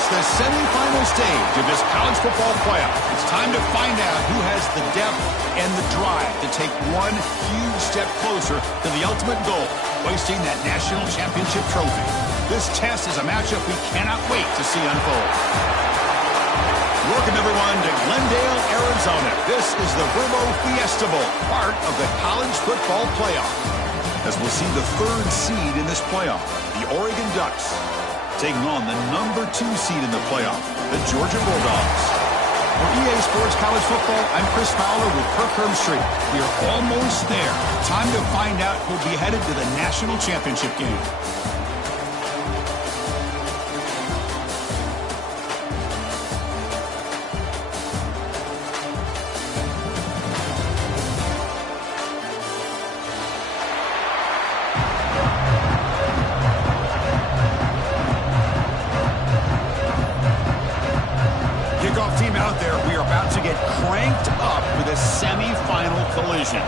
It's the semifinal stage of this college football playoff. It's time to find out who has the depth and the drive to take one huge step closer to the ultimate goal, hoisting that national championship trophy. This test is a matchup we cannot wait to see unfold. Welcome, everyone, to Glendale, Arizona. This is the Verbo Fiesta Bowl, part of the college football playoff. As we'll see the third seed in this playoff, the Oregon Ducks, taking on the number 2 seed in the playoff, the Georgia Bulldogs. For EA Sports College Football, I'm Chris Fowler with Kirk Herbstreit. We are almost there. Time to find out who'll be headed to the national championship game. Team out there, we are about to get cranked up with a semi-final collision.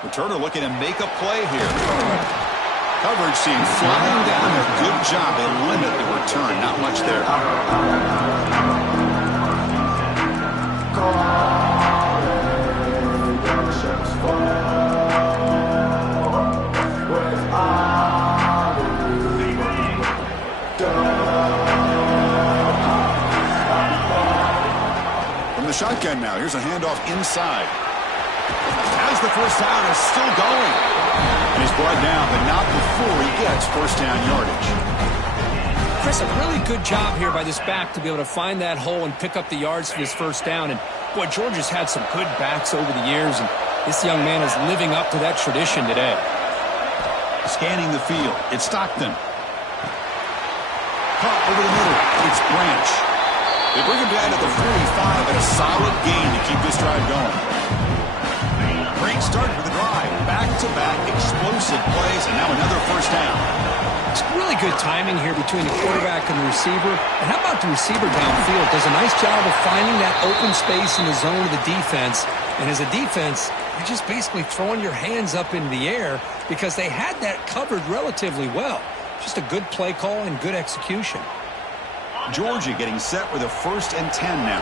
Returner looking to make a play here. Coverage team flying down. A good job. They limit the return. Not much there. The shotgun now. Here's a handoff inside. As the first down is still going. And he's brought down, but not before he gets first down yardage. Chris, a really good job here by this back to be able to find that hole and pick up the yards for his first down. And, boy, Georgia's had some good backs over the years, and this young man is living up to that tradition today. Scanning the field. It's Stockton. Caught over the middle. It's Branch. They bring him down to the 45 and a solid gain to keep this drive going. Great start for the drive. Back-to-back explosive plays, and now another first down. It's really good timing here between the quarterback and the receiver. And how about the receiver downfield? Does a nice job of finding that open space in the zone of the defense. And as a defense, you're just basically throwing your hands up in the air because they had that covered relatively well. Just a good play call and good execution. Georgia getting set with a 1st and 10 now.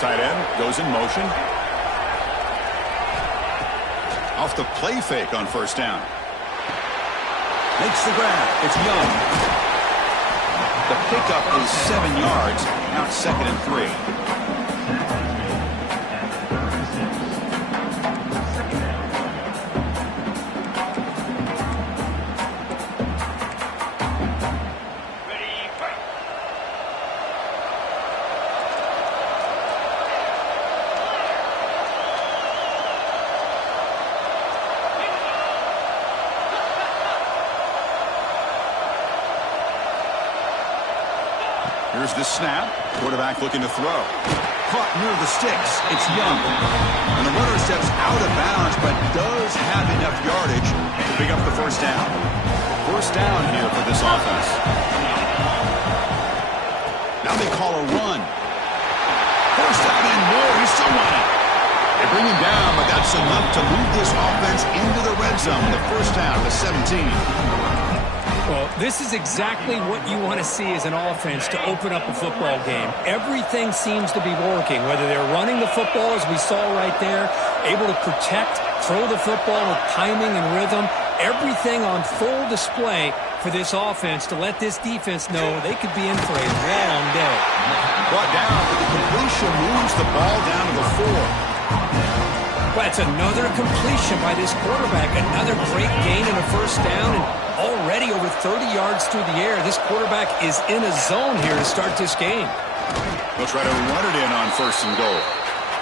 Tight end goes in motion. Off the play fake on first down. Makes the grab. It's Young. The pickup is 7 yards. Now it's 2nd and 3. Here's the snap. Quarterback looking to throw. Caught near the sticks. It's Young. And the runner steps out of bounds, but does have enough yardage to pick up the first down. First down here for this offense. Now they call a run. First down and more. He's still running. They bring him down, but that's enough to move this offense into the red zone. The first down to 17. Well, this is exactly what you want to see as an offense to open up a football game. Everything seems to be working, whether they're running the football, as we saw right there, able to protect, throw the football with timing and rhythm, everything on full display for this offense to let this defense know they could be in for a long day. Brought down, but the completion moves the ball down to the 4. But it's another completion by this quarterback, another great gain in a first down, and already over 30 yards through the air. This quarterback is in a zone here to start this game. They'll try to run it in on 1st and goal.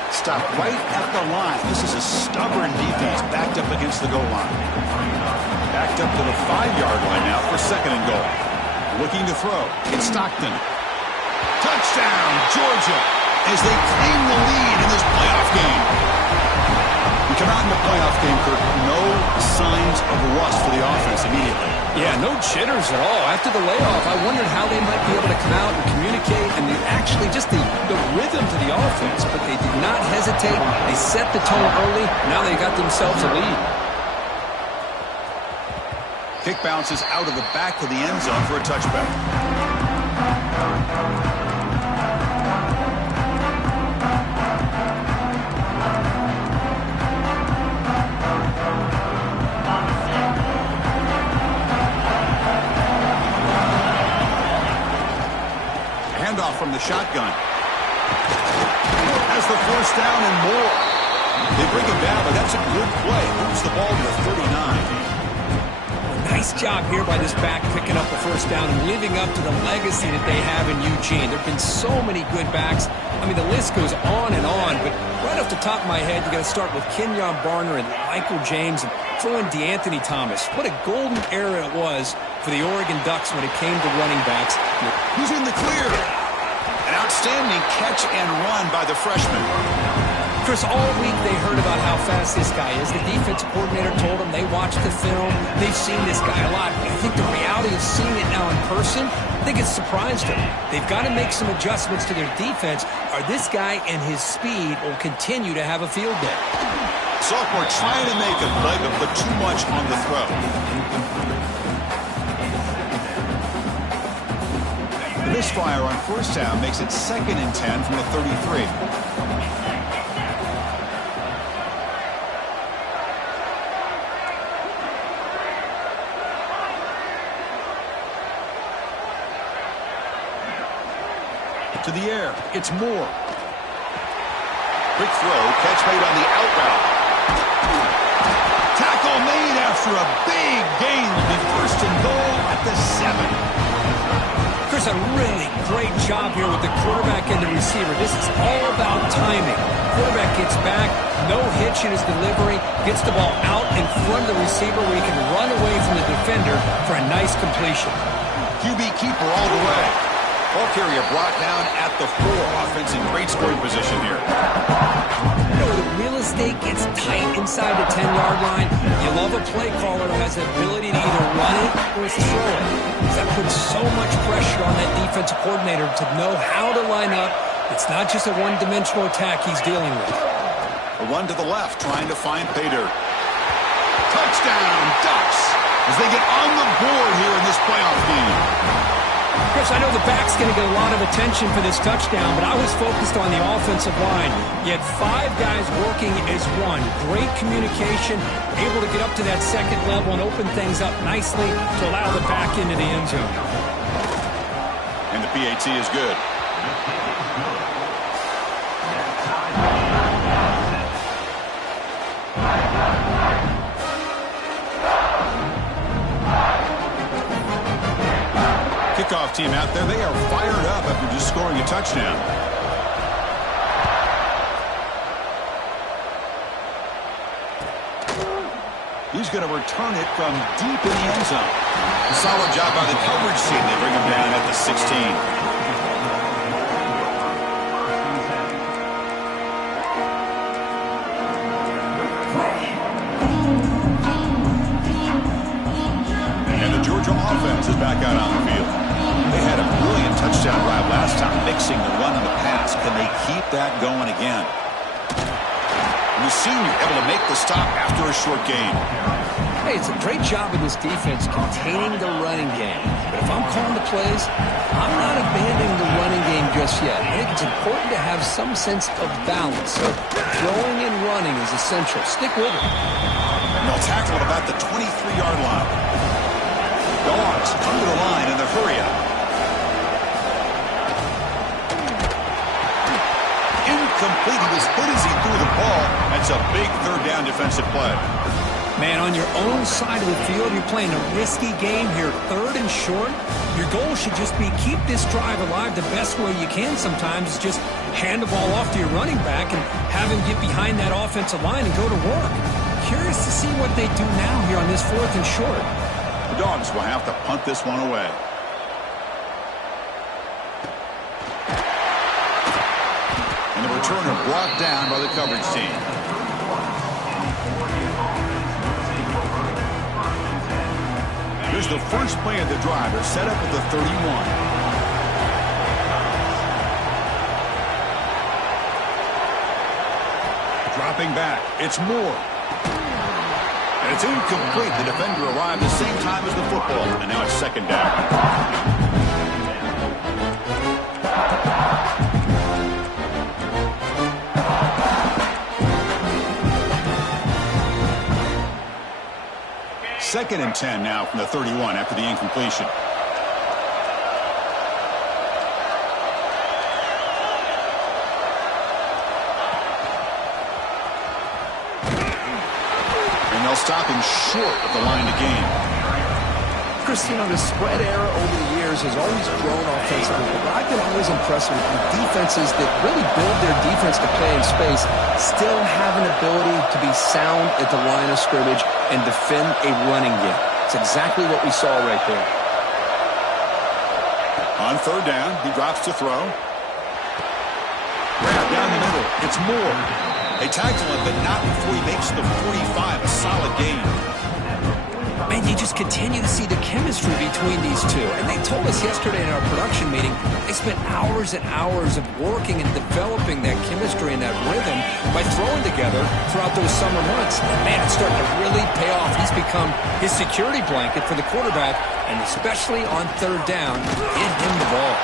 Stop right at the line. This is a stubborn defense backed up against the goal line. Backed up to the 5-yard line now for 2nd and goal. Looking to throw. It's Stockton. Touchdown, Georgia, as they claim the lead in this playoff game. We come out in the playoff game, Kirk, no signs of rust for the offense immediately. Yeah, no jitters at all. After the layoff, I wondered how they might be able to come out and communicate and actually just the rhythm to the offense. But they did not hesitate. They set the tone early. Now they got themselves a lead. Kick bounces out of the back of the end zone for a touchback. Handoff from the shotgun. Has the first down and more. They bring him down, but that's a good play. Moves the ball to the 39. Nice job here by this back picking up the first down and living up to the legacy that they have in Eugene. There have been so many good backs. I mean, the list goes on, but right off the top of my head, you got to start with Kenyon Barner and Michael James and throw in DeAnthony Thomas. What a golden era it was for the Oregon Ducks when it came to running backs. Who's in the clear? An outstanding catch and run by the freshman. Chris, all week they heard about how fast this guy is. The defensive coordinator told them they watched the film. They've seen this guy a lot. But I think the reality of seeing it now in person, I think it's surprised them. They've got to make some adjustments to their defense, or this guy and his speed will continue to have a field day. Sophomore trying to make a play, but put too much on the throw. The misfire on first down makes it 2nd and 10 from the 33. To the air, it's Moore. Quick throw, catch made on the out route. Tackle made after a big gain. Will be 1st and goal at the 7. Chris, a really great job here with the quarterback and the receiver. This is all about timing. Quarterback gets back, no hitch in his delivery, gets the ball out in front of the receiver where he can run away from the defender for a nice completion. QB keeper all the way. Ball carrier brought down at the 4. Offense in great scoring position here. You know, the real estate gets tight inside the 10-yard line. You love a play caller who has the ability to either run it or throw it. That puts so much pressure on that defensive coordinator to know how to line up. It's not just a one-dimensional attack he's dealing with. A run to the left, trying to find pay dirt. Touchdown, Ducks, as they get on the board here in this playoff game. Chris, I know the back's going to get a lot of attention for this touchdown, but I was focused on the offensive line. You had 5 guys working as one. Great communication, able to get up to that 2nd level and open things up nicely to allow the back into the end zone. And the PAT is good. Kickoff team out there, they are fired up after just scoring a touchdown. He's going to return it from deep in the end zone. A solid job by the coverage team. They bring him down at the 16. Offense is back out on the field. They had a brilliant touchdown drive last time, mixing the run and the pass. Can they keep that going again? And the senior able to make the stop after a short gain. Hey, it's a great job of this defense containing the running game. But if I'm calling the plays, I'm not abandoning the running game just yet. I think it's important to have some sense of balance. So throwing and running is essential. Stick with it. And they'll tackle at about the 23-yard line. Dogs come to the line in the hurry-up. Incomplete. He was hit as he threw the ball. That's a big 3rd down defensive play. Man, on your own side of the field, you're playing a risky game here. 3rd and short. Your goal should just be keep this drive alive the best way you can sometimes. Is just hand the ball off to your running back and have him get behind that offensive line and go to work. Curious to see what they do now here on this 4th and short. The Dogs will have to punt this one away. And the returner brought down by the coverage team. Here's the first play of the drive. They're set up at the 31. Dropping back, it's Moore. And it's incomplete. The defender arrived the same time as the football, and now it's second down. Second and 10 now from the 31 after the incompletion. And they'll stop him short of the line to gain. Chris, the spread era over the years has always grown offensively, but I've been always impressed with defenses that really build their defense to play in space, still have an ability to be sound at the line of scrimmage and defend a running game. It's exactly what we saw right there. On third down, he drops to throw. Grab down the middle. It's Moore. They tackle him, but not before he makes the 45. A solid gain. Man, you just continue to see the chemistry between these two. And they told us yesterday in our production meeting, they spent hours and hours of working and developing that chemistry and that rhythm by throwing together throughout those summer months. And man, it's starting to really pay off. He's become his security blanket for the quarterback, and especially on third down, get him the ball.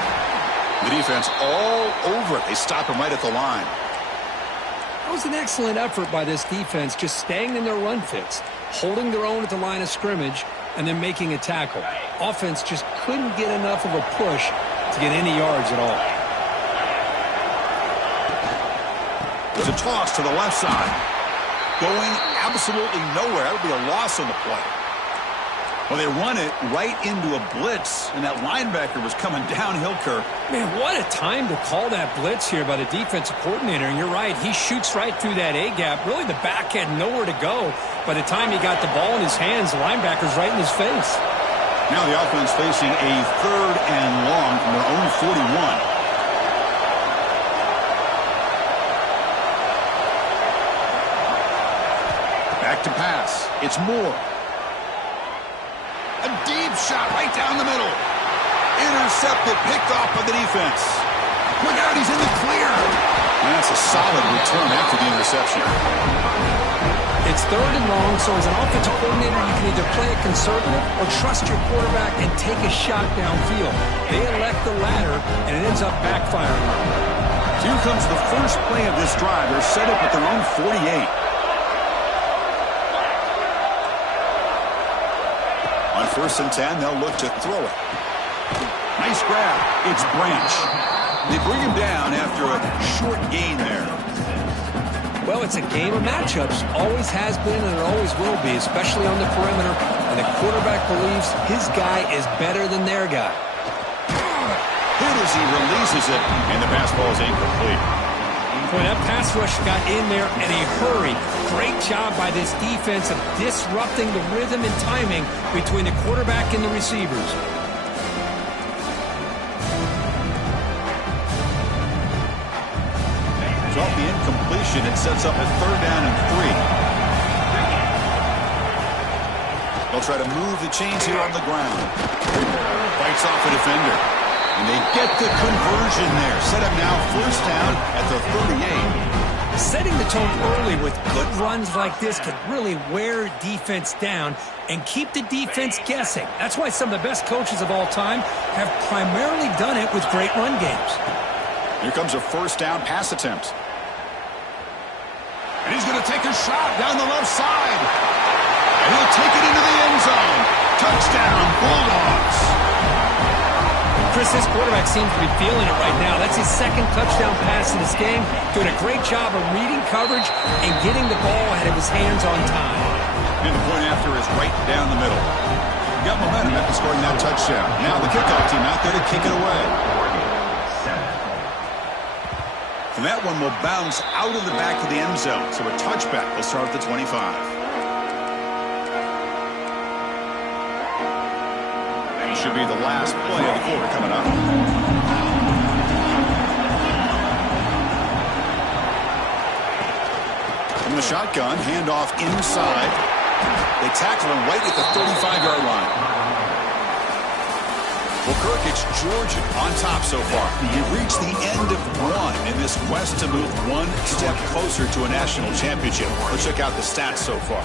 The defense all over it. They stop him right at the line. That was an excellent effort by this defense, just staying in their run fits, holding their own at the line of scrimmage, and then making a tackle. Offense just couldn't get enough of a push to get any yards at all. There's a toss to the left side. Going absolutely nowhere. That would be a loss on the play. Well, they run it right into a blitz, and that linebacker was coming downhill, Kirk. Man, what a time to call that blitz here by the defensive coordinator. And you're right, he shoots right through that A-gap. Really, the back had nowhere to go. By the time he got the ball in his hands, the linebacker's right in his face. Now the offense facing a third and long from their own 41. Back to pass. It's Moore. A deep shot right down the middle. Intercepted, picked off by the defense. Look out, he's in the clear. And that's a solid return after the interception. It's third and long, so as an offensive coordinator, you can either play it conservative or trust your quarterback and take a shot downfield. They elect the latter, and it ends up backfiring. So here comes the first play of this drive. They're set up at their own 48. On first and 10, they'll look to throw it. Nice grab. It's Branch. They bring him down after a short gain there. Well, it's a game of matchups. Always has been and it always will be, especially on the perimeter. And the quarterback believes his guy is better than their guy. Hit as he releases it, and the pass ball is incomplete. Boy, that pass rush got in there in a hurry. Great job by this defense of disrupting the rhythm and timing between the quarterback and the receivers. Off the incompletion, it sets up a third down and 3. They'll try to move the chains here on the ground. Fights off a defender. And they get the conversion there. Set up now first down at the 38. Setting the tone early with good runs like this can really wear defense down and keep the defense guessing. That's why some of the best coaches of all time have primarily done it with great run games. Here comes a first down pass attempt. And he's going to take a shot down the left side. And he'll take it into the end zone. Touchdown, Bulldogs. Chris, this quarterback seems to be feeling it right now. That's his second touchdown pass in this game. Doing a great job of reading coverage and getting the ball out of his hands on time. And the point after is right down the middle. Got momentum after scoring that touchdown. Now the kickoff team out there to kick it away. And that one will bounce out of the back of the end zone. So a touchback will start at the 25. Should be the last play of the quarter coming up. From the shotgun, handoff inside. They tackle him right at the 35-yard line. Well, Kirk, it's Georgia on top so far. You've reached the end of one in this quest to move one step closer to a national championship. Let's check out the stats so far.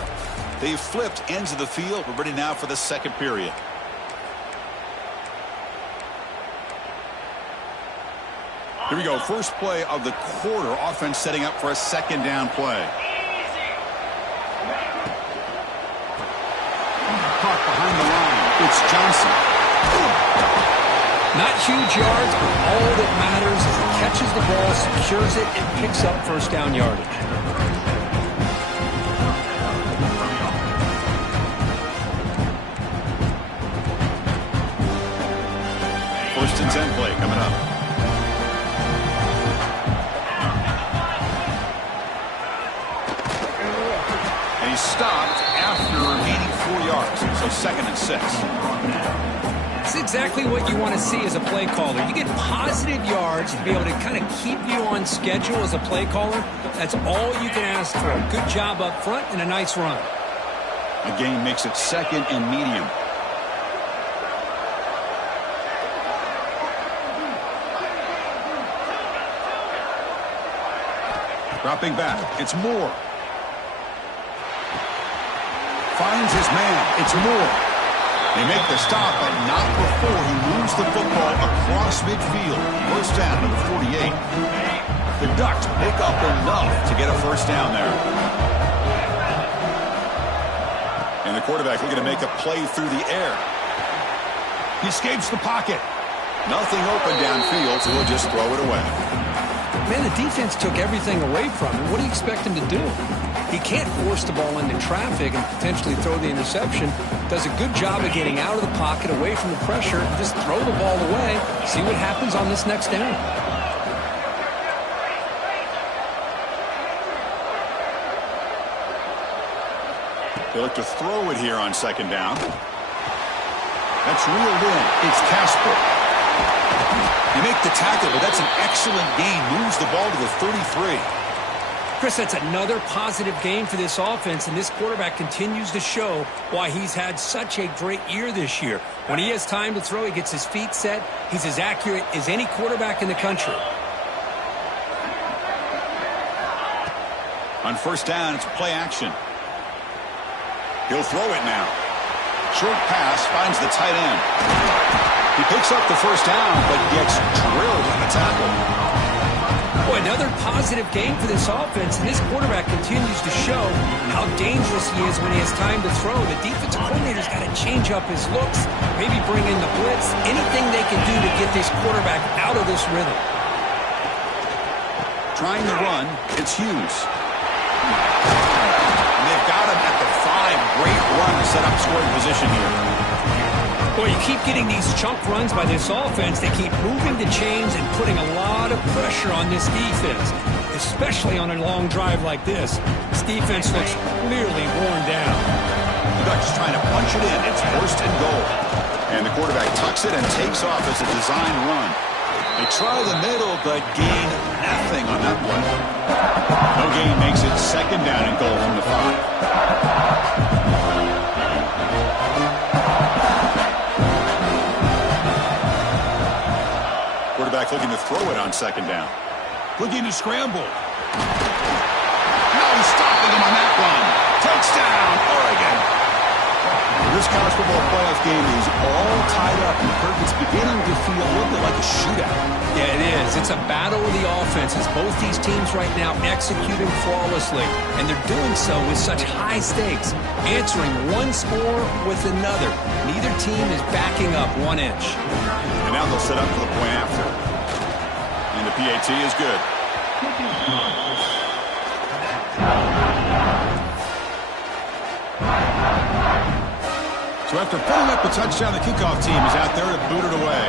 They've flipped ends of the field. We're ready now for the second period. Here we go. First play of the quarter. Offense setting up for a second down play. Caught behind the line. It's Johnson. Not huge yards, but all that matters is he catches the ball, secures it, and picks up first down yardage. First and 10 play coming up. And he's stopped after gaining 4 yards. So second and 6. It's exactly what you want to see as a play caller. You get positive yards to be able to kind of keep you on schedule as a play caller. That's all you can ask for. Good job up front and a nice run. The gain makes it second and medium. Dropping back. It's Moore. Finds his man. It's Moore. They make the stop, but not before he moves the football across midfield. First down to the 48. The Ducks pick up enough to get a first down there. And the quarterback looking to make a play through the air. He escapes the pocket. Nothing open downfield, so he'll just throw it away. Man, the defense took everything away from him. What do you expect him to do? He can't force the ball into traffic and potentially throw the interception. Does a good job of getting out of the pocket, away from the pressure, just throw the ball away, see what happens on this next down. They look to throw it here on second down. That's reeled in. It's Casper. You make the tackle, but that's an excellent gain. Moves the ball to the 33. Chris, that's another positive game for this offense, and this quarterback continues to show why he's had such a great year this year. When he has time to throw, he gets his feet set. He's as accurate as any quarterback in the country. On first down, it's play action. He'll throw it now. Short pass, finds the tight end. He picks up the first down, but gets drilled on the tackle. Boy, another positive game for this offense, and this quarterback continues to show how dangerous he is when he has time to throw. The defensive coordinator's got to change up his looks, maybe bring in the blitz, anything they can do to get this quarterback out of this rhythm. Trying to run, it's Hughes. And they've got him at the 5. Great run to set up scoring position here. Boy, you keep getting these chunk runs by this offense. They keep moving the chains and putting a lot of pressure on this defense, especially on a long drive like this. This defense looks clearly worn down. The Ducks trying to punch it in. It's first and goal. And the quarterback tucks it and takes off as a design run. They try the middle, but gain nothing on that one. No gain makes it second down and goal from the 5. Quarterback looking to throw it on second down. Looking to scramble. Now he's stopping him on that run. Touchdown, Oregon. This college football playoff game is all tied up, and Kirk, it's beginning to feel a little bit like a shootout. Yeah, it is. It's a battle of the offenses. Both these teams right now executing flawlessly, and they're doing so with such high stakes, answering one score with another. Neither team is backing up 1 inch. And now they'll set up for the point after. And the PAT is good. So after putting up the touchdown, the kickoff team is out there to boot it away.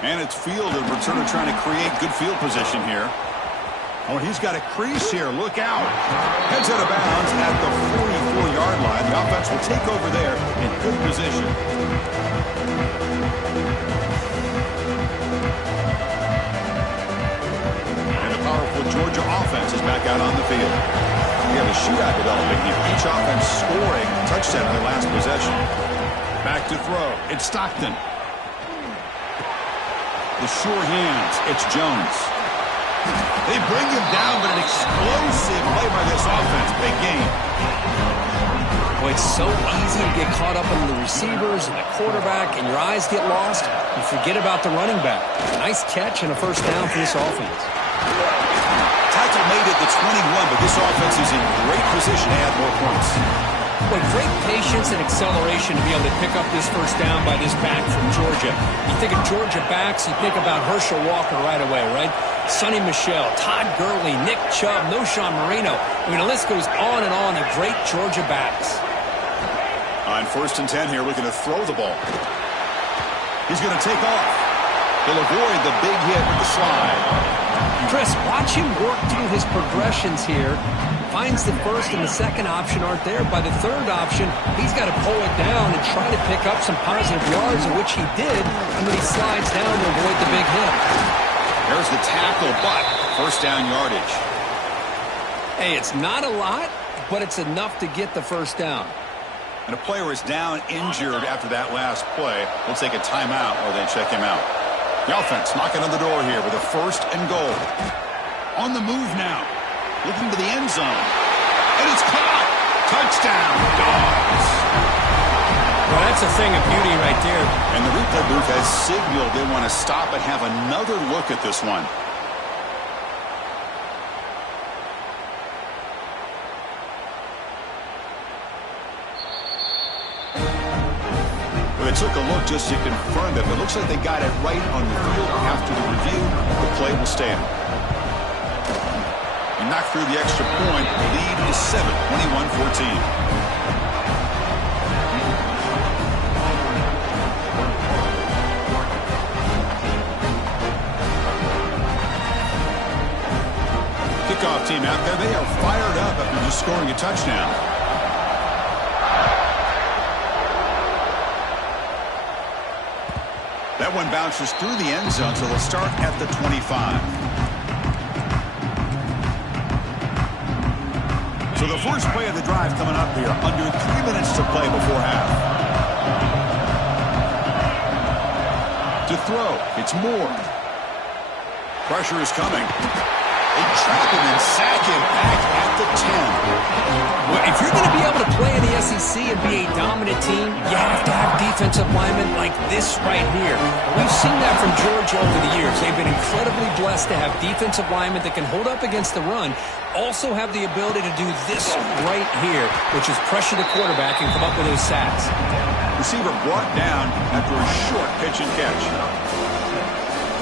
And it's fielded. Returner trying to create good field position here. Oh, he's got a crease here. Look out. Heads out of bounds at the 44-yard line. The offense will take over there in good position. And the powerful Georgia offense is back out on the field. We have a shootout developing here. Each offense scoring a touchdown in their last possession. Back to throw. It's Stockton. The sure hands. It's Jones. They bring him down, but an explosive play by this offense. Big game. Well, it's so easy to get caught up in the receivers and the quarterback, and your eyes get lost. You forget about the running back. Nice catch and a first down for this offense. Tackle made at the 21, but this offense is in great position to add more points. Well, great patience and acceleration to be able to pick up this first down by this back from Georgia. You think of Georgia backs, you think about Herschel Walker right away, right? Sonny Michel, Todd Gurley, Nick Chubb, Noshawn Marino. I mean, the list goes on and on of great Georgia backs. On 1st and 10 here, looking to throw the ball. He's going to take off. He'll avoid the big hit with the slide. Chris, watch him work through his progressions here. Finds the first and the second option aren't there. By the third option, he's got to pull it down and try to pick up some positive yards, of which he did, and then he slides down to avoid the big hit. There's the tackle, but first down yardage. Hey, it's not a lot, but it's enough to get the first down. And a player is down injured after that last play. We'll take a timeout while they check him out. The offense knocking on the door here with a 1st and goal. On the move now. Looking to the end zone. And it's caught. Touchdown, Dogs. Well, that's a thing of beauty right there. And the replay booth has signaled they want to stop and have another look at this one. They took a look just to confirm it, but it looks like they got it right on the field. After the review, the play will stand. And knocked through the extra point. The lead is 7, 21-14. Kickoff team out there. They are fired up after just scoring a touchdown. That one bounces through the end zone, so they'll start at the 25. So the first play of the drive coming up here. Under 3 minutes to play before half. To throw, it's Moore. Pressure is coming. They trap him and sack him back at the 10. Well, if you're going to be able to play in the SEC and be a dominant team, you have to have defensive linemen like this right here. We've seen that from Georgia over the years. They've been incredibly blessed to have defensive linemen that can hold up against the run, also have the ability to do this right here, which is pressure the quarterback and come up with those sacks. Receiver brought down after a short pitch and catch.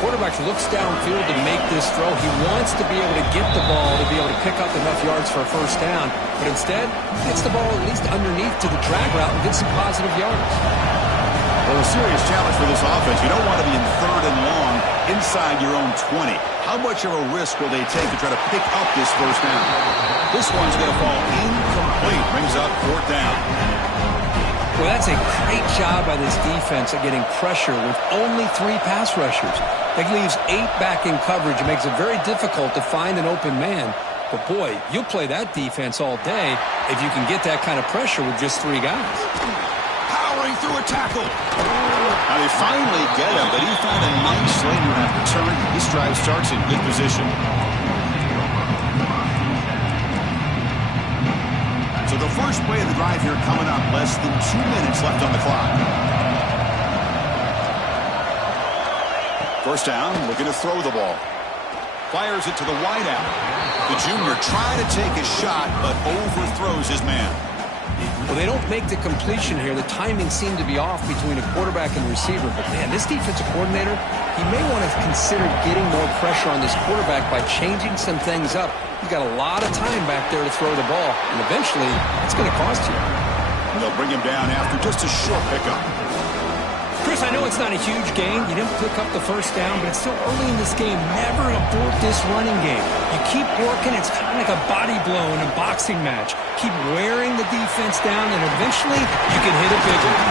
Quarterback looks downfield to make this throw. He wants to be able to get the ball to be able to pick up enough yards for a first down, but instead gets the ball at least underneath to the drag route and gets some positive yards. Well, a serious challenge for this offense. You don't want to be in 3rd and long inside your own 20. How much of a risk will they take to try to pick up this first down? This one's going to fall incomplete. Brings up 4th down. Well, that's a great job by this defense at getting pressure with only 3 pass rushers. That leaves 8 back in coverage. It makes it very difficult to find an open man. But, boy, you'll play that defense all day if you can get that kind of pressure with just 3 guys. Powering through a tackle. Now they finally get him, but he found a nice lane to have to turn. This drive starts in good position. So the first play of the drive here coming up. Less than 2 minutes left on the clock. First down, looking to throw the ball. Fires it to the wideout. The junior trying to take a shot, but overthrows his man. Well, they don't make the completion here. The timing seemed to be off between a quarterback and receiver. But, man, this defensive coordinator, he may want to consider getting more pressure on this quarterback by changing some things up. He's got a lot of time back there to throw the ball, and eventually it's going to cost you. They'll bring him down after just a short pickup. Chris, I know it's not a huge gain. You didn't pick up the first down, but it's still early in this game. Never abort this running game. You keep working. It's kind of like a body blow in a boxing match. Keep wearing the defense down, and eventually you can hit a big one.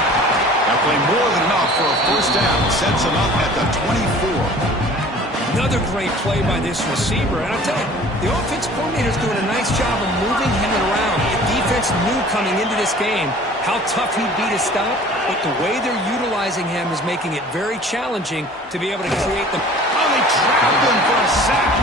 That play more than enough for a first down. Sets him up at the 24. Another great play by this receiver. And I'll tell you, the offense coordinator is doing a nice job of moving him around. The defense knew coming into this game how tough he'd be to stop, but the way they're utilizing him is making it very challenging to be able to create the... Oh, they trapped him for a sack.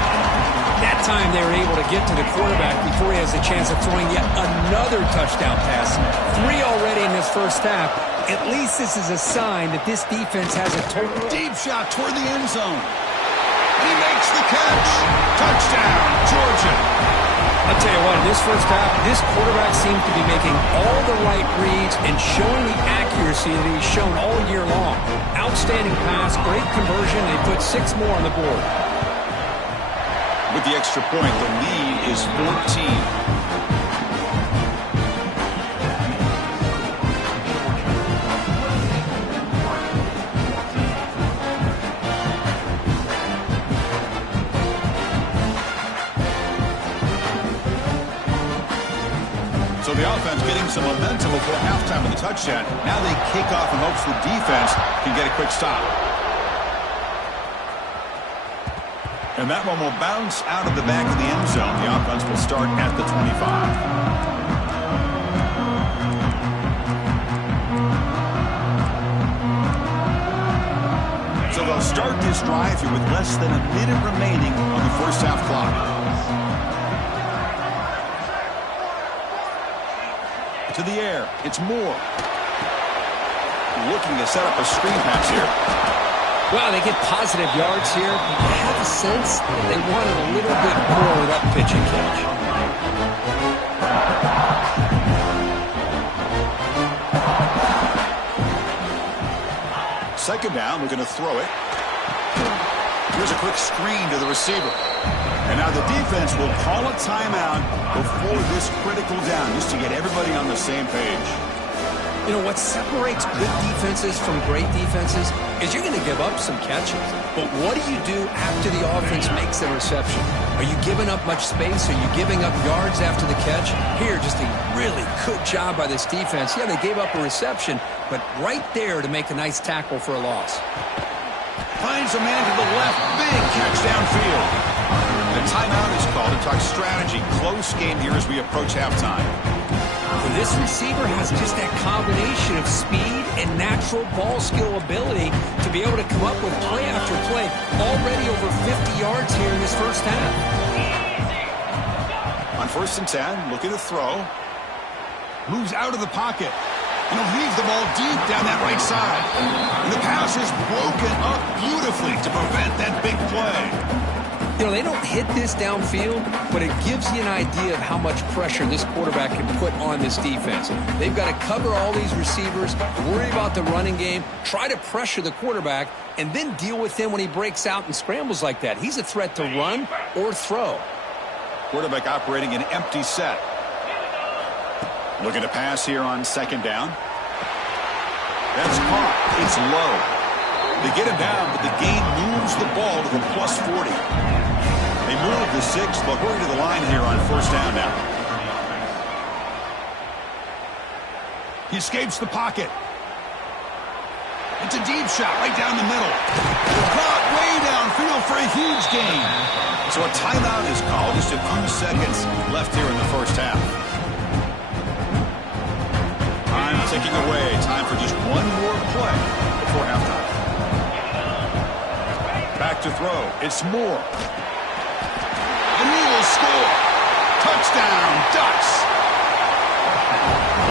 That time they were able to get to the quarterback before he has a chance of throwing yet another touchdown pass. 3 already in this first half. At least this is a sign that this defense has a total... Deep shot toward the end zone. And he makes the catch. Touchdown, Georgia. I'll tell you what, in this first half, this quarterback seems to be making all the right reads and showing the accuracy that he's shown all year long. Outstanding pass, great conversion. They put 6 more on the board. With the extra point, the lead is 14. So the offense getting some momentum before halftime of the touchdown. Now they kick off in hopes the defense can get a quick stop. And that one will bounce out of the back of the end zone. The offense will start at the 25. So they'll start this drive here with less than a minute remaining on the first half clock. To the air, it's Moore. Looking to set up a screen pass here. Well, they get positive yards here, but I have a sense that they wanted a little bit more with that pitch and catch. Second down, we're going to throw it. Here's a quick screen to the receiver. And now the defense will call a timeout before this critical down, just to get everybody on the same page. You know, what separates good defenses from great defenses is you're going to give up some catches. But what do you do after the offense makes the reception? Are you giving up much space? Are you giving up yards after the catch? Here, just a really good job by this defense. Yeah, they gave up a reception, but right there to make a nice tackle for a loss. Finds a man to the left. Big catch downfield. The timeout is called to talk strategy. Close game here as we approach halftime. This receiver has just that combination of speed and natural ball skill ability to be able to come up with play after play. Already over 50 yards here in this first half. On 1st and 10, looking to throw. Moves out of the pocket. And he'll leave the ball deep down that right side. And the pass is broken up beautifully to prevent that big play. You know, they don't hit this downfield, but it gives you an idea of how much pressure this quarterback can put on this defense. They've got to cover all these receivers, worry about the running game, try to pressure the quarterback, and then deal with him when he breaks out and scrambles like that. He's a threat to run or throw. Quarterback operating an empty set. Looking to pass here on 2nd down. That's caught. It's low. They get him down, but the gain moves the ball to the +40. They move the 6, but hurry to the line here on 1st down now. He escapes the pocket. It's a deep shot right down the middle. Caught way downfield for a huge gain. So a timeout is called. Just a few seconds left here in the first half. Time ticking away. Time for just one more play before halftime. Back to throw. It's Moore. And he will score. Touchdown, Ducks.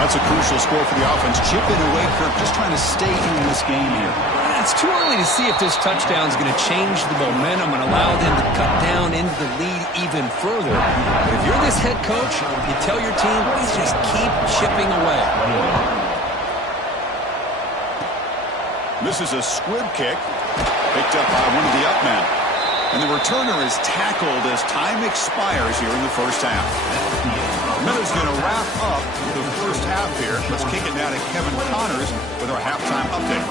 That's a crucial score for the offense. Chipping away, Kirk, just trying to stay in this game here. It's too early to see if this touchdown is going to change the momentum and allow them to cut down into the lead even further. But if you're this head coach, you tell your team, please just keep chipping away. This is a squib kick. Picked up by one of the up men. And the returner is tackled as time expires here in the first half. Miller's going to wrap up the first half here. Let's kick it now to Kevin Connors with our halftime update.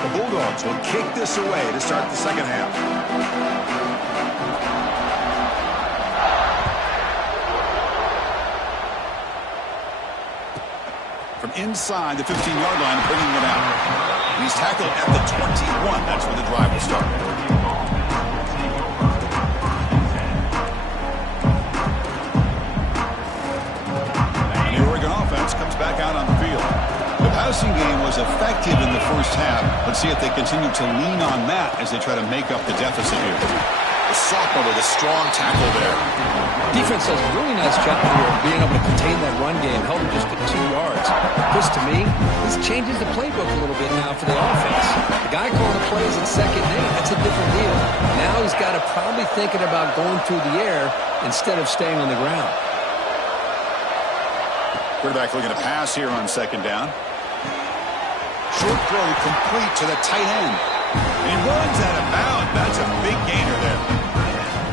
The Bulldogs will kick this away to start the second half. from inside the 15-yard line, bringing it out. And he's tackled at the 21. That's where the drive will start. And the Oregon offense comes back out on the field. The passing game was effective in the first half. Let's see if they continue to lean on that as they try to make up the deficit here. The sophomore with a strong tackle there. Defense does a really nice job here of being able to contain that run game, held him just to 2 yards. Chris, to me, this changes the playbook a little bit now for the offense. The guy calling the plays at second and 8, that's a different deal. Now he's got to probably thinking about going through the air instead of staying on the ground. Quarterback looking to pass here on second down. Short throw complete to the tight end. And he runs out of bounds. That's a big gainer there.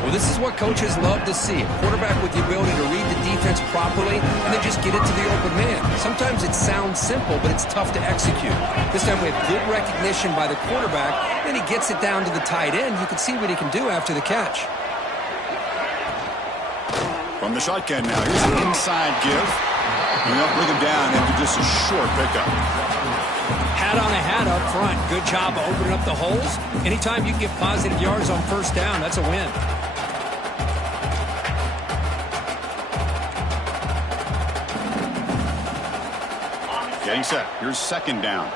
Well, this is what coaches love to see. A quarterback with the ability to read the defense properly and then just get it to the open man. Sometimes it sounds simple, but it's tough to execute. This time we have good recognition by the quarterback. Then he gets it down to the tight end. You can see what he can do after the catch. From the shotgun now. Here's the inside give. And they'll bring him down after just a short pickup. Hat on a hat up front. Good job of opening up the holes. Anytime you can get positive yards on first down, that's a win. Getting set. Here's second down.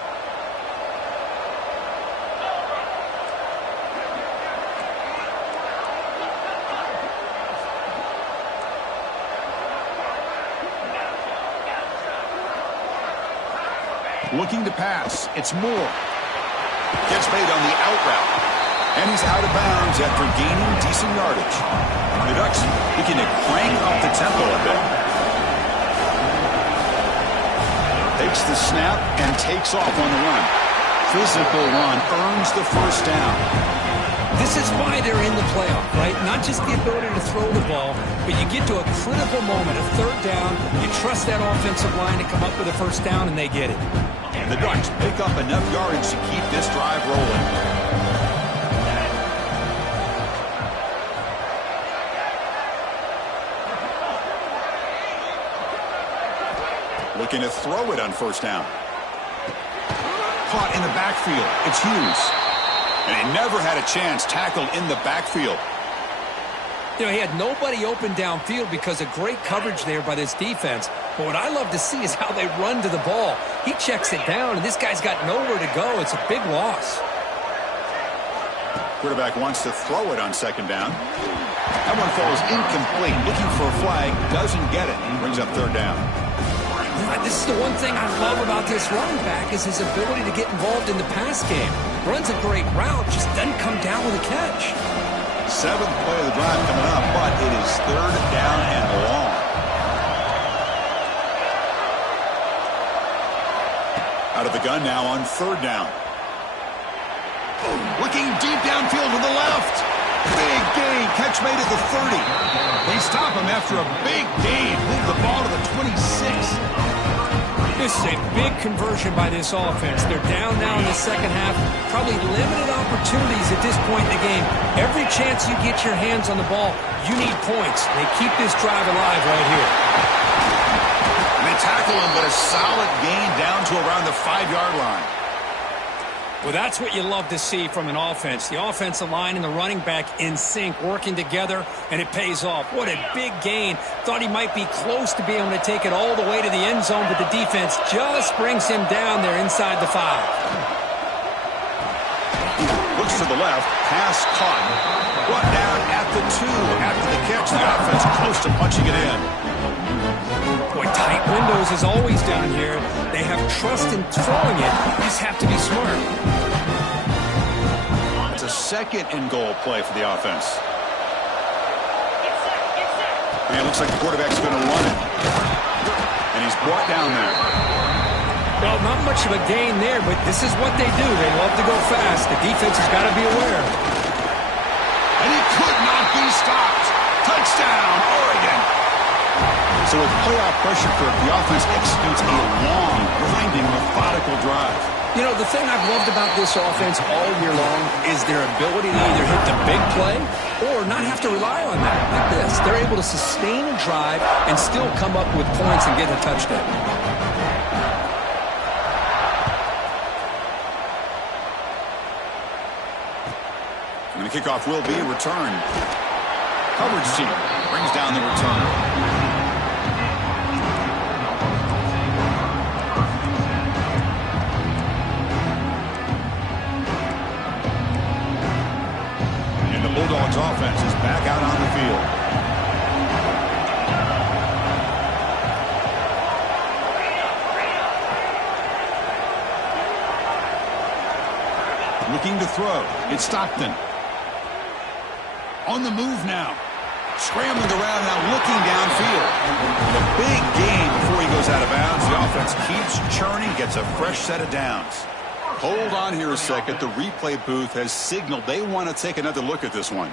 Looking to pass. It's Moore. Gets made on the out route. And he's out of bounds after gaining decent yardage. The Ducks looking to crank up the tempo a bit. Takes the snap and takes off on the run. Physical run earns the first down. This is why they're in the playoff, right? Not just the ability to throw the ball, but you get to a critical moment, a third down, you trust that offensive line to come up with a first down, and they get it. And the Ducks pick up enough yardage to keep this drive rolling. Looking to throw it on first down. Caught in the backfield. It's Hughes. And he never had a chance, tackled in the backfield. You know, he had nobody open downfield because of great coverage there by this defense. But what I love to see is how they run to the ball. He checks it down, and this guy's got nowhere to go. It's a big loss. Quarterback wants to throw it on second down. That one falls incomplete. Looking for a flag, doesn't get it. Brings up third down. This is the one thing I love about this running back is his ability to get involved in the pass game. Runs a great route, just doesn't come down with a catch. Seventh play of the drive coming up, but it is third down and long. Out of the gun now on third down. Looking deep downfield to the left. Big gain. Catch made at the 30. They stop him after a big gain. Move the ball to the 26. This is a big conversion by this offense. They're down now in the second half. Probably limited opportunities at this point in the game. Every chance you get your hands on the ball, you need points. They keep this drive alive right here. And they tackle him, but a solid gain down to around the 5-yard line. Well, that's what you love to see from an offense. The offensive line and the running back in sync, working together, and it pays off. What a big gain. Thought he might be close to being able to take it all the way to the end zone, but the defense just brings him down there inside the 5. Looks to the left. Pass caught. Brought down at the 2. After the catch, the offense close to punching it in. Boy, tight windows is always down here. They have trust in throwing it. You just have to be smart. It's a second and goal play for the offense. And it looks like the quarterback's going to run it. And he's brought down there. Well, not much of a gain there, but this is what they do. They love to go fast. The defense has got to be aware. And he could not be stopped. Touchdown, Oregon. So with playoff pressure, the offense executes a long, grinding, methodical drive. You know, the thing I've loved about this offense all year long is their ability to either hit the big play or not have to rely on that. Like this, they're able to sustain a drive and still come up with points and get a touchdown. And the kickoff will be a return. Coverage team brings down the return. And the Bulldogs offense is back out on the field. Looking to throw. It's Stockton. On the move now. Scrambling around now, looking downfield. And a big gain before he goes out of bounds. The offense keeps churning, gets a fresh set of downs. Hold on here a second. The replay booth has signaled they want to take another look at this one.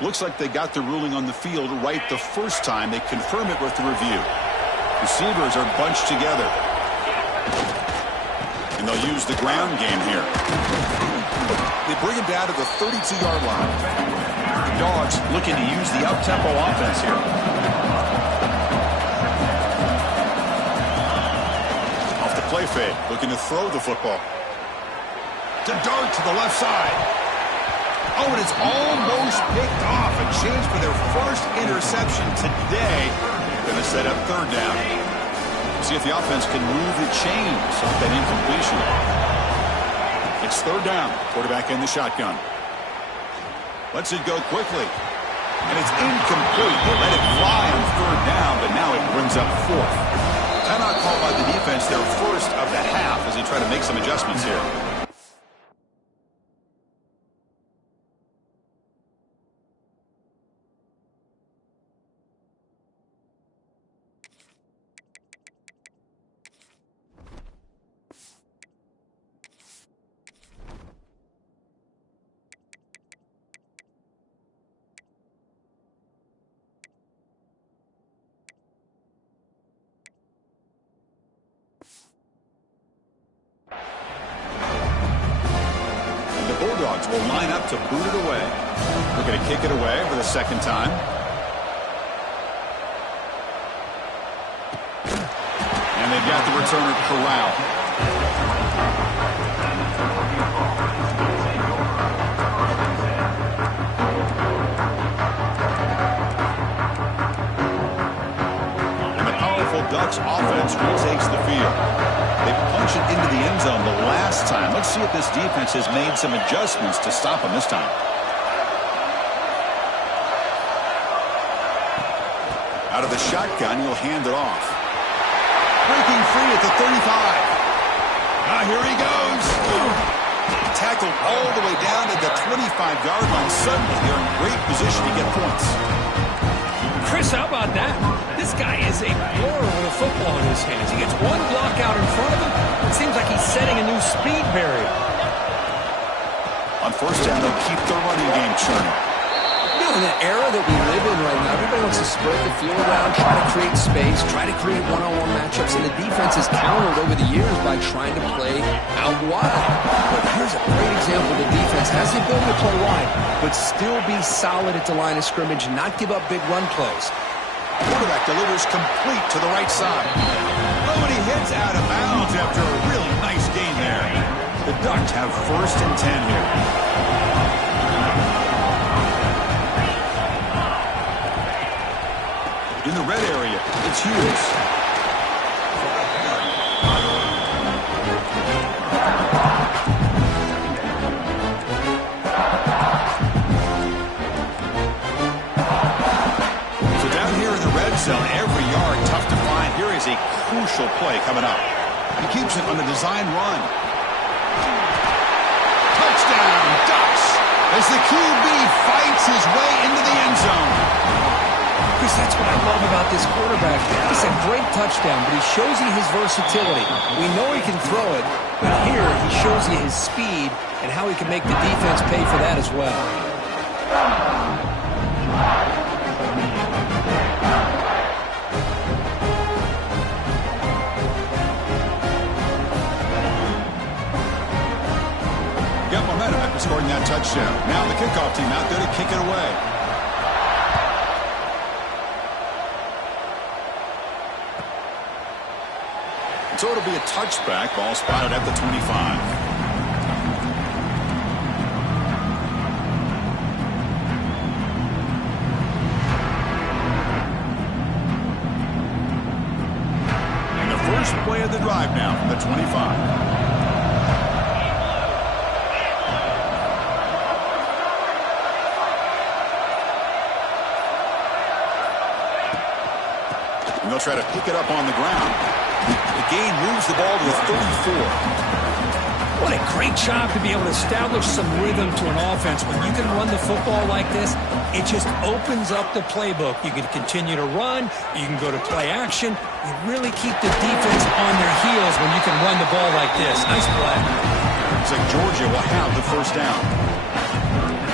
Looks like they got the ruling on the field right the first time. They confirm it with the review. Receivers are bunched together. And they'll use the ground game here. They bring him down to the 32-yard line. The Dogs looking to use the up-tempo offense here. Off the play fake, looking to throw the football. To dart to the left side. Oh, and it's almost picked off. A chance for their first interception today. Going to set up third down. See if the offense can move the chains off that incompletion. It's third down. Quarterback in the shotgun. Lets it go quickly. And it's incomplete. They let it fly on third down, but now it brings up fourth. Timeout called by the defense, their first of the half, as they try to make some adjustments here. Bulldogs will line up to boot it away. We're going to kick it away for the second time. And they've got the returner corralled. And the powerful Ducks offense retakes the field. They punch it into the end zone the last time. Let's see if this defense has made some adjustments to stop them this time. Out of the shotgun, he'll hand it off. Breaking free at the 35. Now here he goes. Tackled all the way down to the 25-yard line. Suddenly, they're in great position to get points. Chris, how about that? This guy is a blower with a football in his hands. He gets one block out in front of him. It seems like he's setting a new speed barrier. On first down, they'll keep their running game churning. You know, in the era that we live in right now, everybody wants to spread the field around, try to create space, try to create one-on-one matchups, and the defense has countered over the years by trying to play out wide. But here's a great example. The defense has the ability to play wide, but still be solid at the line of scrimmage, not give up big run plays. Quarterback delivers complete to the right side. Oh, and he hits out of bounds after a really nice gain there. The Ducks have first and 10 here. In the red area, it's Hughes. So down here in the red zone, every yard tough to find. Here is a crucial play coming up. He keeps it on a design run. Touchdown, Ducks, as the QB fights his way into the end zone. Chris, that's what I love about this quarterback. It's a great touchdown, but he shows you his versatility. We know he can throw it, but here he shows you his speed and how he can make the defense pay for that as well. Got momentum after scoring that touchdown. Now the kickoff team out there to kick it away. So it'll be a touchback. Ball spotted at the 25. First play of the drive now from the 25. They'll try to pick it up on the ground. The gain moves the ball to the 34. What a great job to be able to establish some rhythm to an offense. When you can run the football like this, it just opens up the playbook. You can continue to run. You can go to play action. You really keep the defense on their heels when you can run the ball like this. Nice play. Looks like Georgia will have the first down.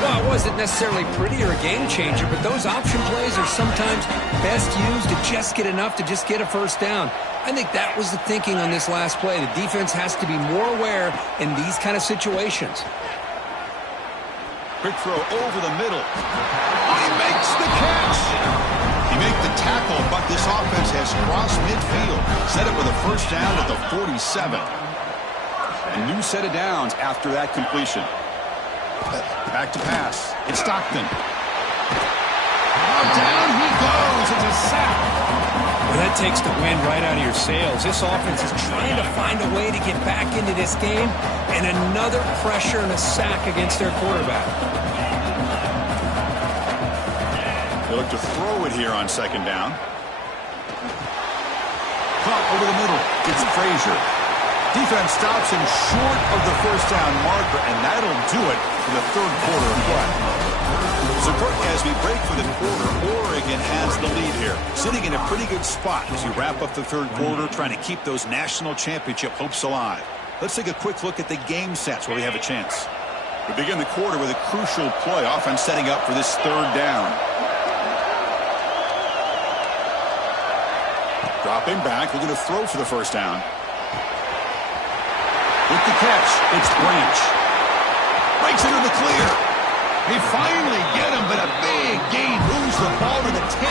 Well, it wasn't necessarily pretty or a game changer, but those option plays are sometimes best used to just get enough to just get a first down. I think that was the thinking on this last play. The defense has to be more aware in these kind of situations. Quick throw over the middle. He makes the catch. He made the tackle, but this offense has crossed midfield. Set it with a first down at the 47. A new set of downs after that completion. Back to pass. It's Stockton. Down he goes. It's a sack. Well, that takes the wind right out of your sails. This offense is trying to find a way to get back into this game, and another pressure and a sack against their quarterback. They look to throw it here on second down. Caught over the middle. It's Frazier. Defense stops him short of the first down marker, and that'll do it for the third quarter of play. So, Kirk, as we break for the quarter, Oregon has the lead here, sitting in a pretty good spot as we wrap up the third quarter, trying to keep those national championship hopes alive. Let's take a quick look at the game sets where we have a chance. We begin the quarter with a crucial play, offense setting up for this third down. Dropping back, looking to throw for the first down. With the catch, it's Branch. Breaks it in the clear. They finally get him, but a big gain moves the ball to the 10.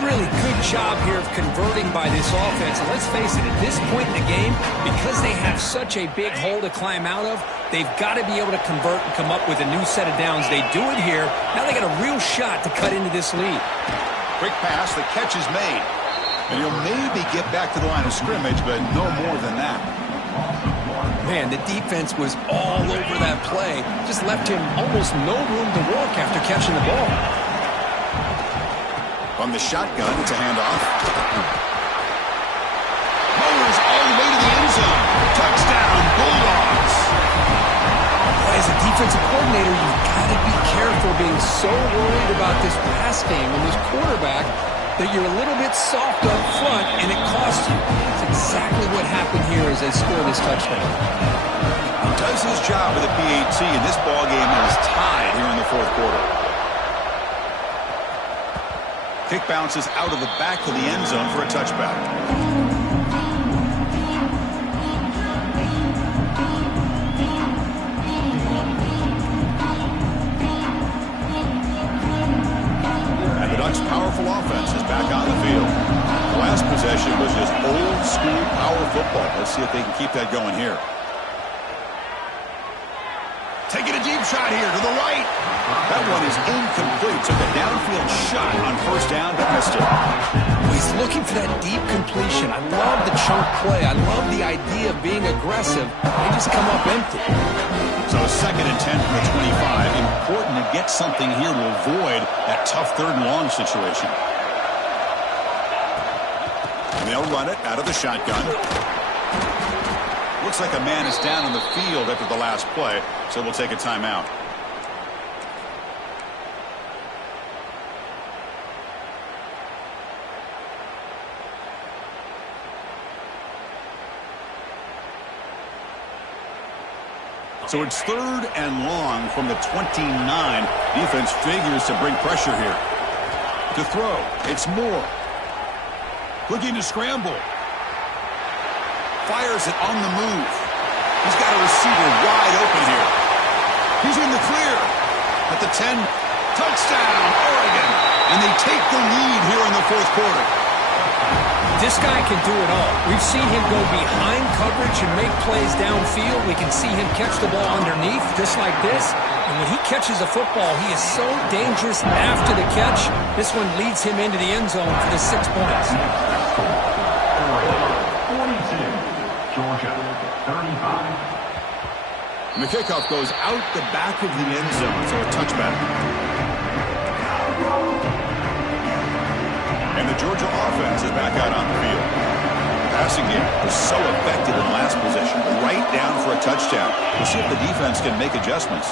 Really good job here of converting by this offense. And let's face it, at this point in the game, because they have such a big hole to climb out of, they've got to be able to convert and come up with a new set of downs. They do it here. Now they got a real shot to cut into this lead. Quick pass, the catch is made. And he'll maybe get back to the line of scrimmage, but no more than that. Man, the defense was all over that play. Just left him almost no room to work after catching the ball. From the shotgun, it's a handoff. Mowers all the way to the end zone. Touchdown, Bulldogs. As a defensive coordinator, you've got to be careful being so worried about this pass game and this quarterback that you're a little bit soft up front, and it costs you. That's exactly what happened here as they score this touchdown. He does his job with a PAT, and this ballgame is tied here in the fourth quarter. Kick bounces out of the back of the end zone for a touchback. Powerful offense is back on the field. The last possession was just old school power football. Let's see if they can keep that going here. Taking a deep shot here to the right. That one is incomplete. Took a downfield shot on first down, but missed it. He's looking for that deep completion. I love the chunk play. I love the idea of being aggressive. They just come up empty. So second and 10 from the 25. Important to get something here to avoid that tough third and long situation. And they'll run it out of the shotgun. Looks like a man is down on the field after the last play, so we'll take a timeout. So it's third and long from the 29. Defense figures to bring pressure here. To throw, it's Moore. Looking to scramble. Fires it on the move. He's got a receiver wide open here. He's in the clear. At the 10, touchdown, Oregon. And they take the lead here in the fourth quarter. This guy can do it all. We've seen him go behind coverage and make plays downfield. We can see him catch the ball underneath, just like this. And when he catches a football, he is so dangerous after the catch. This one leads him into the end zone for the 6 points. And the kickoff goes out the back of the end zone, so a touchback. And the Georgia offense is back out on the field. The passing game was so effective in last possession, right down for a touchdown. We'll see if the defense can make adjustments.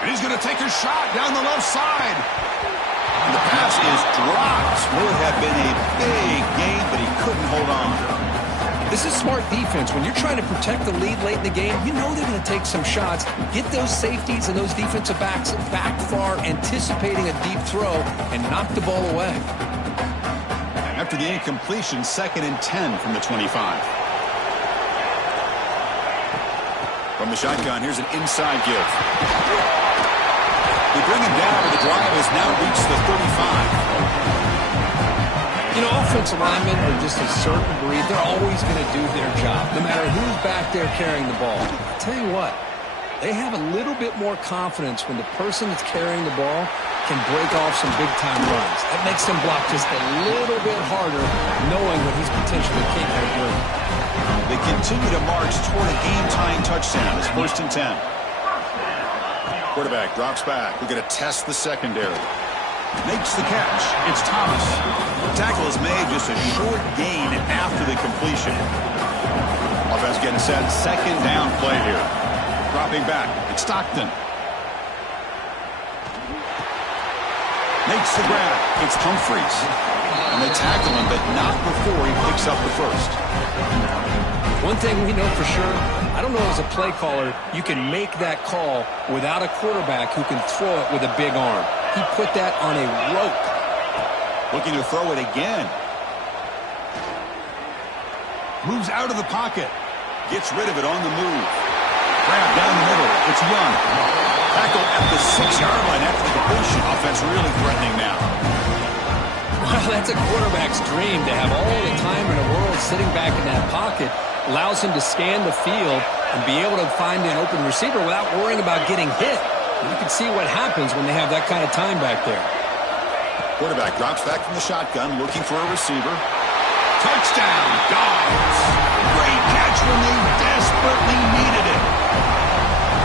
And he's going to take a shot down the left side. And the pass is dropped. Would have been a big gain, but he couldn't hold on. This is smart defense. When you're trying to protect the lead late in the game, you know they're going to take some shots. Get those safeties and those defensive backs back far, anticipating a deep throw, and knock the ball away. After the incompletion, 2nd and 10 from the 25. From the shotgun, here's an inside give. They bring him down, but the drive has now reached the 35. You know, offensive linemen are just a certain breed. They're always going to do their job, no matter who's back there carrying the ball. I'll tell you what, they have a little bit more confidence when the person that's carrying the ball can break off some big-time runs. That makes them block just a little bit harder, knowing what he's potentially capable of doing. They continue to march toward a game-tying touchdown. It's 1st and 10. Quarterback drops back. We're going to test the secondary. Makes the catch. It's Thomas. The tackle is made just a short gain after the completion. Offense getting set. 2nd down play here. Dropping back. It's Stockton. Makes the grab. It's Humphreys. And they tackle him, but not before he picks up the first. One thing we know for sure, I don't know as a play caller, you can make that call without a quarterback who can throw it with a big arm. He put that on a rope. Looking to throw it again. Moves out of the pocket. Gets rid of it on the move. Grab down the middle. It's Young. Tackle at the 6-yard line after the completion. Offense really threatening now. Well, that's a quarterback's dream to have all the time in the world sitting back in that pocket. Allows him to scan the field and be able to find an open receiver without worrying about getting hit. You can see what happens when they have that kind of time back there. Quarterback drops back from the shotgun, looking for a receiver. Touchdown, Dogs! Great catch when they desperately needed it.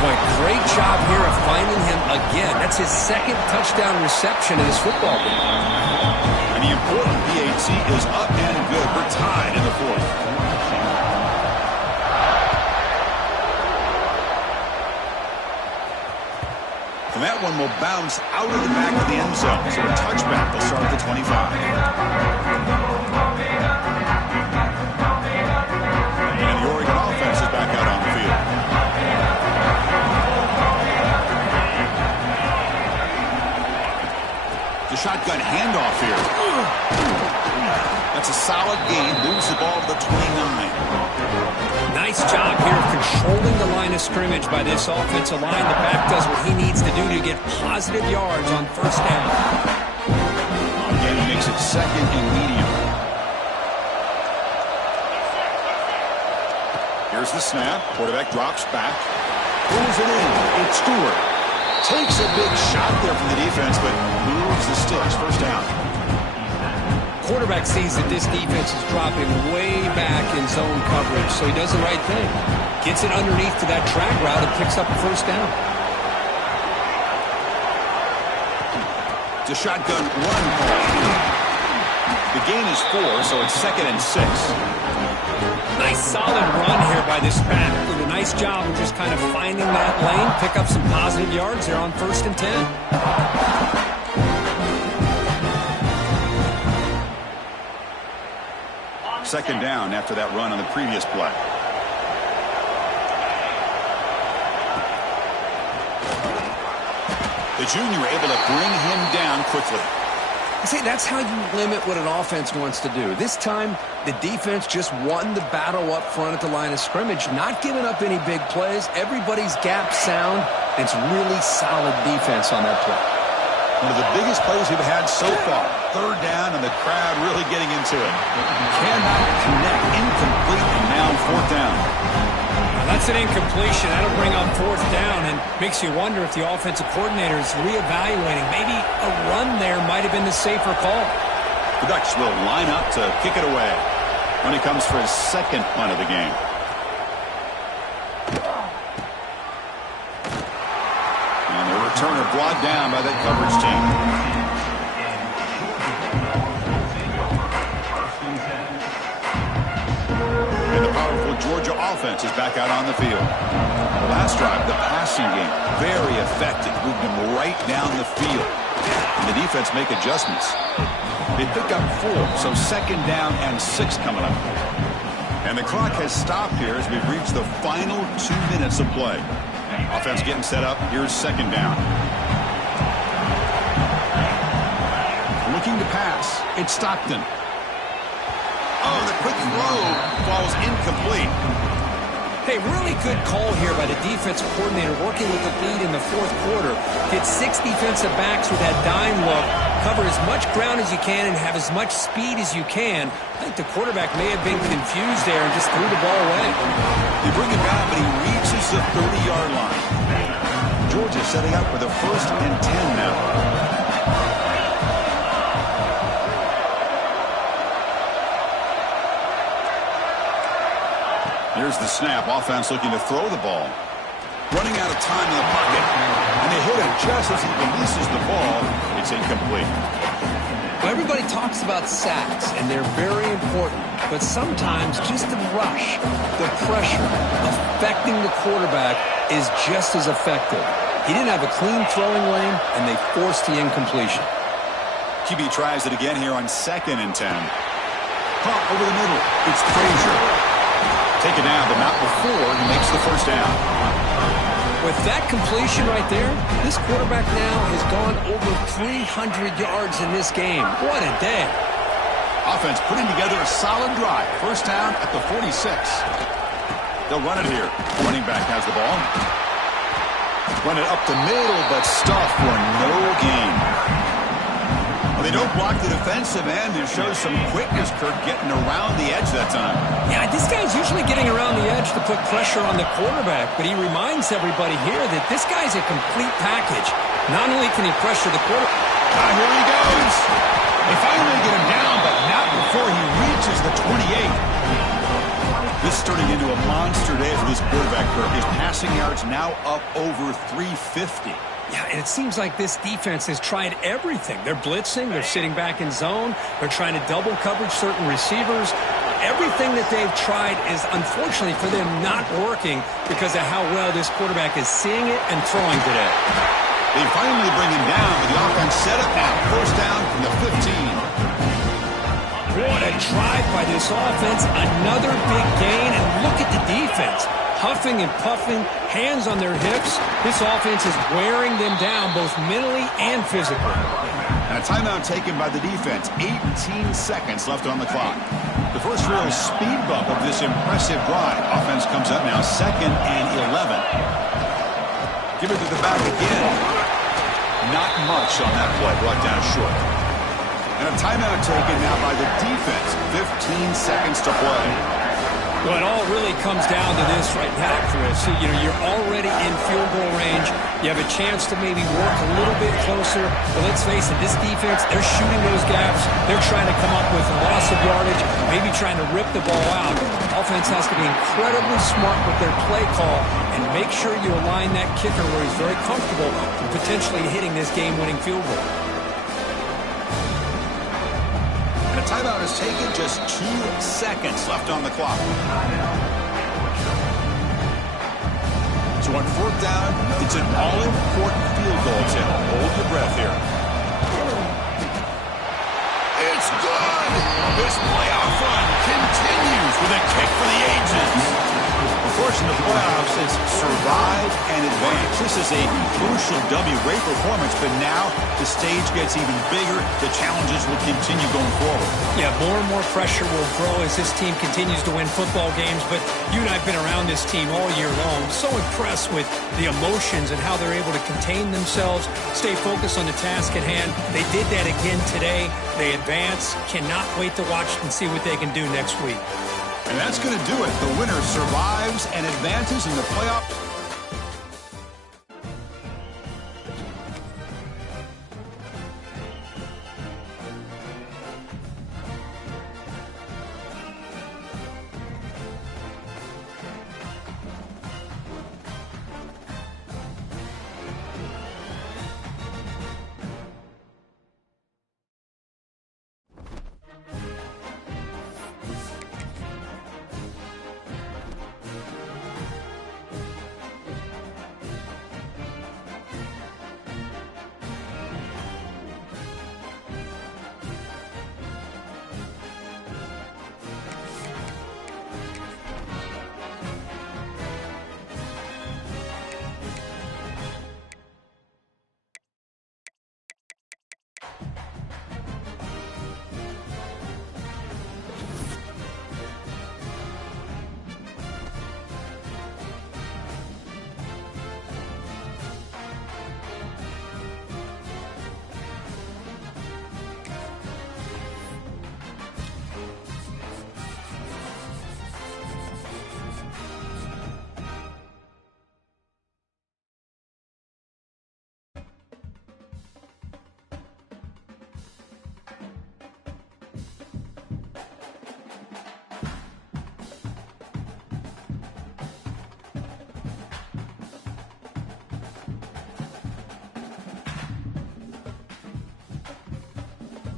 Boy, great job here of finding him again. That's his 2nd touchdown reception in this football game. And the important PAT is up and good. We're tied in the 4th. And that one will bounce out of the back of the end zone. So a touchback will start at the 25. And the Oregon offense is back out on the field. The shotgun handoff here. That's a solid gain. Moves the ball to the 29. Nice job here of controlling the line of scrimmage by this offensive line. The back does what he needs to do to get positive yards on 1st down. Again, he makes it 2nd and medium. Here's the snap. Quarterback drops back. Pulls it in. It's Stewart. Takes a big shot there from the defense, but moves the sticks. 1st down. Quarterback sees that this defense is dropping way back in zone coverage, so he does the right thing. Gets it underneath to that track route and picks up a 1st down. To shotgun one call. The gain is 4, so it's 2nd and 6. Nice solid run here by this back. Did a nice job of just kind of finding that lane, pick up some positive yards there on 1st and 10. 2nd down after that run on the previous play. The junior able to bring him down quickly. See, that's how you limit what an offense wants to do. This time, the defense just won the battle up front at the line of scrimmage, not giving up any big plays. Everybody's gap sound. It's really solid defense on that play. One of the biggest plays we've had so far. 3rd down, and the crowd really getting into it. Cannot connect. Incomplete, and now 4th down. That's an incompletion. That'll bring up 4th down and makes you wonder if the offensive coordinator is reevaluating. Maybe a run there might have been the safer call. The Ducks will line up to kick it away when he comes for his 2nd punt of the game. brought down by that coverage team. And the powerful Georgia offense is back out on the field. The last drive, the passing game, very effective. Moved them right down the field. And the defense make adjustments. They pick up 4, so 2nd down and 6 coming up. And the clock has stopped here as we've reached the final 2 minutes of play. Offense getting set up. Here's 2nd down. Looking to pass. It's Stockton. Oh, the quick throw falls incomplete. Hey, really good call here by the defensive coordinator working with the lead in the 4th quarter. Get 6 defensive backs with that dime look. Cover as much ground as you can and have as much speed as you can. I think the quarterback may have been confused there and just threw the ball away. They bring him down, but he reaches the 30-yard line. Georgia setting up for the 1st and 10 now. Here's the snap. Offense looking to throw the ball. Running out of time in the pocket. And they hit him just as he releases the ball. It's incomplete. Well, everybody talks about sacks, and they're very important. But sometimes just the rush, the pressure, affecting the quarterback is just as effective. He didn't have a clean throwing lane, and they forced the incompletion. QB tries it again here on 2nd and 10. Pump over the middle. It's Frazier. Taken down, but not before he makes the 1st down. With that completion right there, this quarterback now has gone over 300 yards in this game. What a day. Offense putting together a solid drive. 1st down at the 46. They'll run it here. Running back has the ball. Run it up the middle, but stuffed for no gain. They don't block the defensive end. It shows some quickness, Kirk, getting around the edge that time. Yeah, this guy's usually getting around the edge to put pressure on the quarterback, but he reminds everybody here that this guy's a complete package. Not only can he pressure the quarterback. Here he goes. They finally get him down, but not before he reaches the 28. This is turning into a monster day for this quarterback, Kirk. His passing yards now up over 350. Yeah, and it seems like this defense has tried everything. They're blitzing. They're sitting back in zone. They're trying to double coverage certain receivers. Everything that they've tried is, unfortunately for them, not working because of how well this quarterback is seeing it and throwing today. They finally bring him down, but the offense set up now. 1st down from the 15. What a drive by this offense. Another big gain, and look at the defense. Huffing and puffing, hands on their hips. This offense is wearing them down both mentally and physically. And a timeout taken by the defense. 18 seconds left on the clock. The first real speed bump of this impressive drive. Offense comes up now 2nd and 11. Give it to the back again. Not much on that play. Brought down short. And a timeout taken now by the defense. 15 seconds to play. Well, it all really comes down to this right now, Chris. You know, you're already in field goal range. You have a chance to maybe work a little bit closer. But let's face it, this defense, they're shooting those gaps. They're trying to come up with a loss of yardage, maybe trying to rip the ball out. Offense has to be incredibly smart with their play call and make sure you align that kicker where he's very comfortable to potentially hitting this game-winning field goal. Timeout is taken, just 2 seconds left on the clock. So on 4th down, it's an all-important field goal, Tim. Hold your breath here. It's good! This playoff run continues with a kick for the ages. Of course, in the playoffs, it's survive and advance. This is a crucial W. Great performance, but now the stage gets even bigger. The challenges will continue going forward. Yeah, more and more pressure will grow as this team continues to win football games, but you and I have been around this team all year long. So impressed with the emotions and how they're able to contain themselves, stay focused on the task at hand. They did that again today. They advance. Cannot wait to watch and see what they can do next week. And that's going to do it. The winner survives and advances in the playoff.